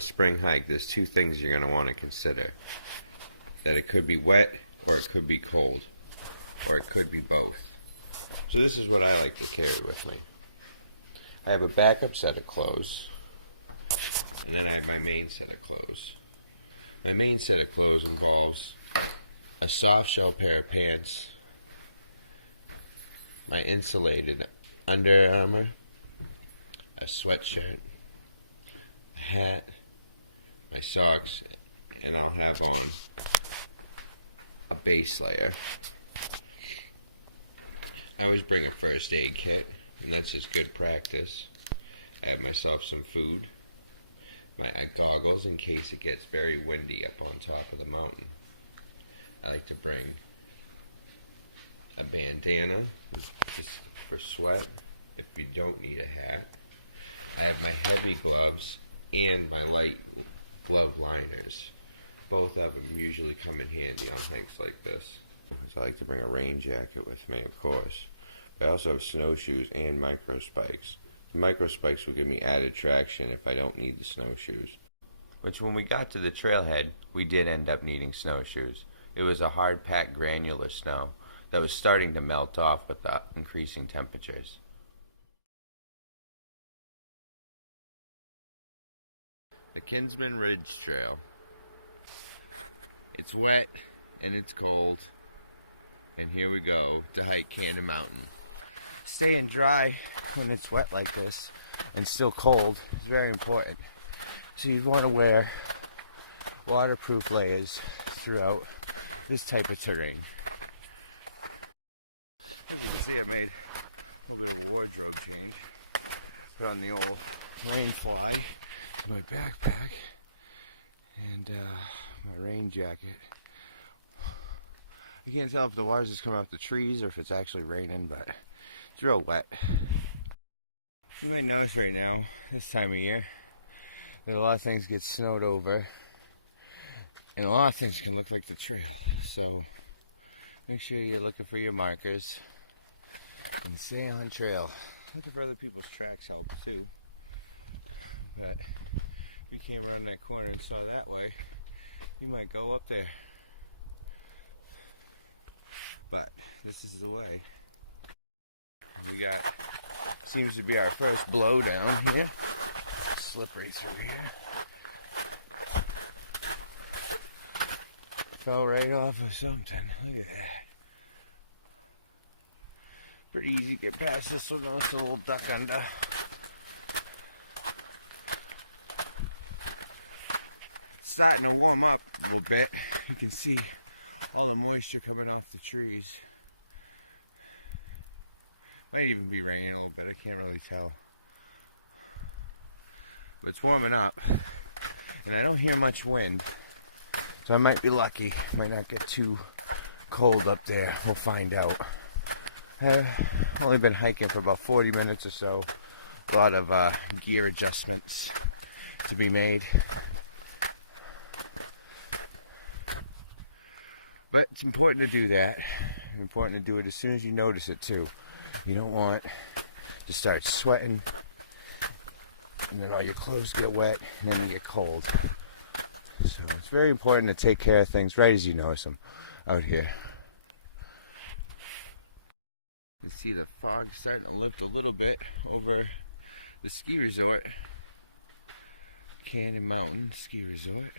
a spring hike, there's two things you're going to want to consider. That it could be wet, or it could be cold, or it could be both. So this is what I like to carry with me. I have a backup set of clothes, and then I have my main set of clothes. My main set of clothes involves a soft shell pair of pants, my insulated Under Armour, a sweatshirt, a hat, my socks, and I'll have on a base layer. I always bring a first aid kit, and that's just good practice. I have myself some food, my goggles in case it gets very windy up on top of the mountain. I like to bring a bandana just for sweat if we don't need a hat. I have my heavy gloves and my light glove liners. Both of them usually come in handy on hikes like this. So I like to bring a rain jacket with me, of course. But I also have snowshoes and micro spikes. The micro spikes will give me added traction if I don't need the snowshoes. Which, when we got to the trailhead, we did end up needing snowshoes. It was a hard-packed granular snow that was starting to melt off with the increasing temperatures. The Kinsman Ridge Trail. It's wet and it's cold, and here we go to hike Cannon Mountain. Staying dry when it's wet like this and still cold is very important. So you want to wear waterproof layers throughout this type of terrain. I made a little bit of a wardrobe change. Put on the old rain fly, my backpack, and my rain jacket. You can't tell if the water's just coming off the trees or if it's actually raining, but it's real wet. You might notice right now, this time of year, that a lot of things get snowed over, and a lot of things can look like the trail. So make sure you're looking for your markers and stay on trail. Looking for other people's tracks helps too. But if you came around that corner and saw that way, you might go up there. But this is the way. We got, seems to be our first blow down here. Slippery through here. Fell right off of something. Look at that. Pretty easy to get past this one. It's a little duck under. It's starting to warm up a little bit. You can see all the moisture coming off the trees. Might even be raining a little bit, I can't really tell. But it's warming up, and I don't hear much wind, so I might be lucky. Might not get too cold up there. We'll find out. I've only been hiking for about 40 minutes or so. A lot of gear adjustments to be made. But it's important to do that. It's important to do it as soon as you notice it too. You don't want to start sweating and then all your clothes get wet and then you get cold. So it's very important to take care of things right as you notice them out here. You see the fog starting to lift a little bit over the ski resort. Cannon Mountain Ski Resort.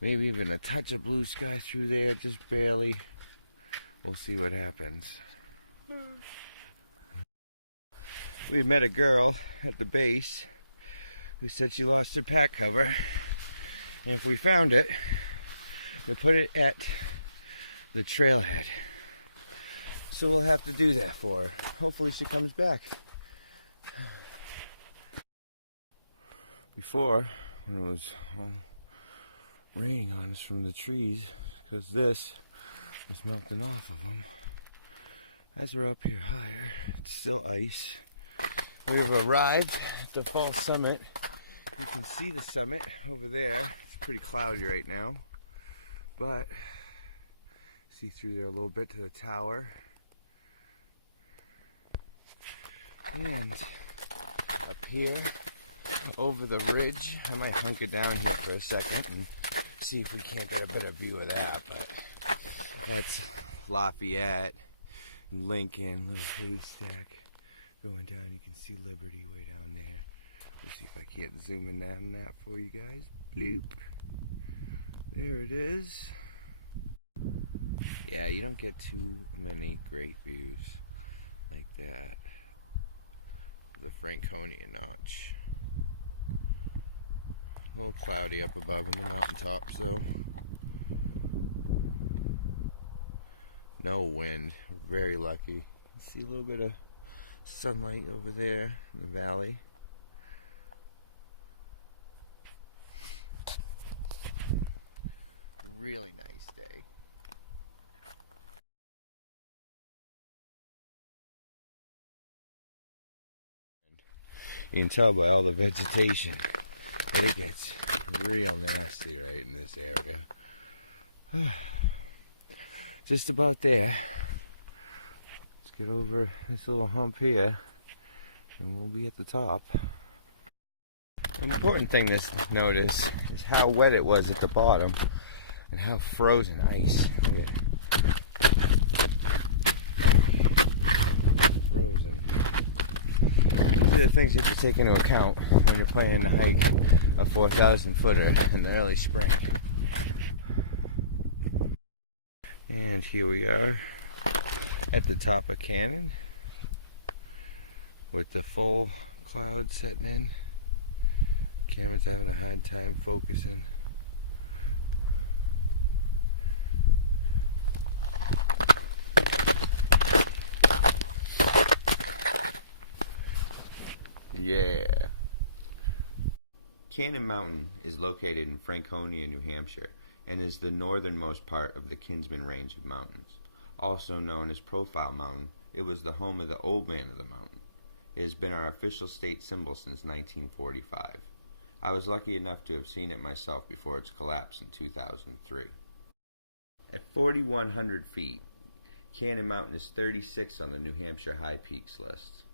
Maybe even a touch of blue sky through there, just barely. We'll see what happens. We met a girl at the base who said she lost her pack cover. And if we found it, we'll put it at the trailhead. So we'll have to do that for her. Hopefully she comes back. Before, when it was raining on us from the trees, because this was melting off of them. As we're up here higher, it's still ice. We've arrived at the fall summit. You can see the summit over there. It's pretty cloudy right now, but see through there a little bit to the tower. And up here over the ridge. I might hunker down here for a second and see if we can't get a better view of that, but that's Lafayette, Lincoln, little haystack going down. You can see Liberty way down there. Let's see if I can't zoom in on that for you guys. Bloop. There it is. Yeah, you don't get too many great views like that. The Franconia Notch. A little cloudy up above in the mountaintops though. No wind. Very lucky. See a little bit of sunlight over there in the valley. Really nice day. You can tell by all the vegetation. It gets real nasty right in this area. Just about there. Let's get over this little hump here and we'll be at the top. An important thing to notice is how wet it was at the bottom and how frozen ice. Look at it. These are the things you have to take into account when you're planning to hike a 4,000 footer in the early spring. And here we are at the top of Cannon with the full cloud setting in. Camera's having a hard time focusing. Yeah. Cannon Mountain is located in Franconia, New Hampshire, and is the northernmost part of the Kinsman Range of mountains. Also known as Profile Mountain, it was the home of the old man of the mountain. It has been our official state symbol since 1945. I was lucky enough to have seen it myself before its collapse in 2003. At 4,100 feet, Cannon Mountain is 36 on the New Hampshire High Peaks list.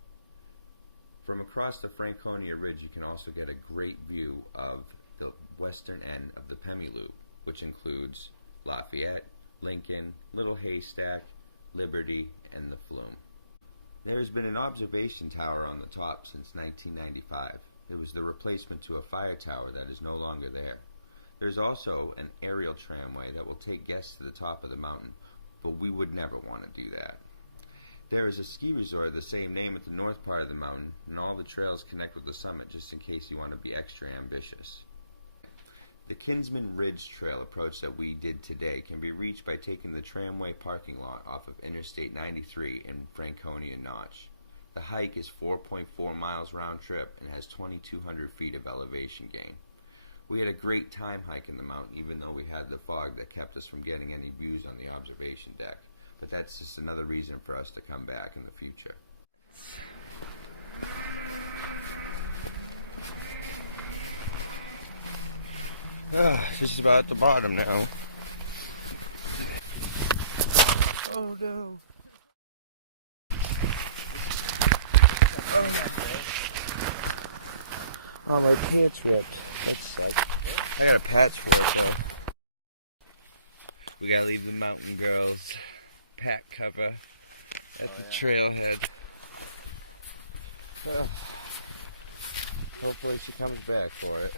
From across the Franconia Ridge, you can also get a great view of the western end of the Pemmy Loop, which includes Lafayette, Lincoln, Little Haystack, Liberty, and the Flume. There has been an observation tower on the top since 1995. It was the replacement to a fire tower that is no longer there. There's also an aerial tramway that will take guests to the top of the mountain, but we would never want to do that. There is a ski resort of the same name at the north part of the mountain, and all the trails connect with the summit just in case you want to be extra ambitious. The Kinsman Ridge Trail approach that we did today can be reached by taking the tramway parking lot off of Interstate 93 in Franconia Notch. The hike is 4.4 miles round trip and has 2,200 feet of elevation gain. We had a great time hiking the mountain, even though we had the fog that kept us from getting any views on the observation deck. But that's just another reason for us to come back in the future. Just about at the bottom now. Oh no. Oh, my pants ripped. That's sick. I got a patch for you. We gotta leave the mountain girls pack cover at the trailhead. Hopefully she comes back for it.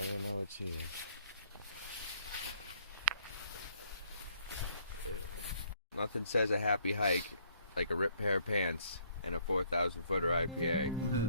I don't know what she is. Nothing says a happy hike like a ripped pair of pants and a 4,000 footer IPA.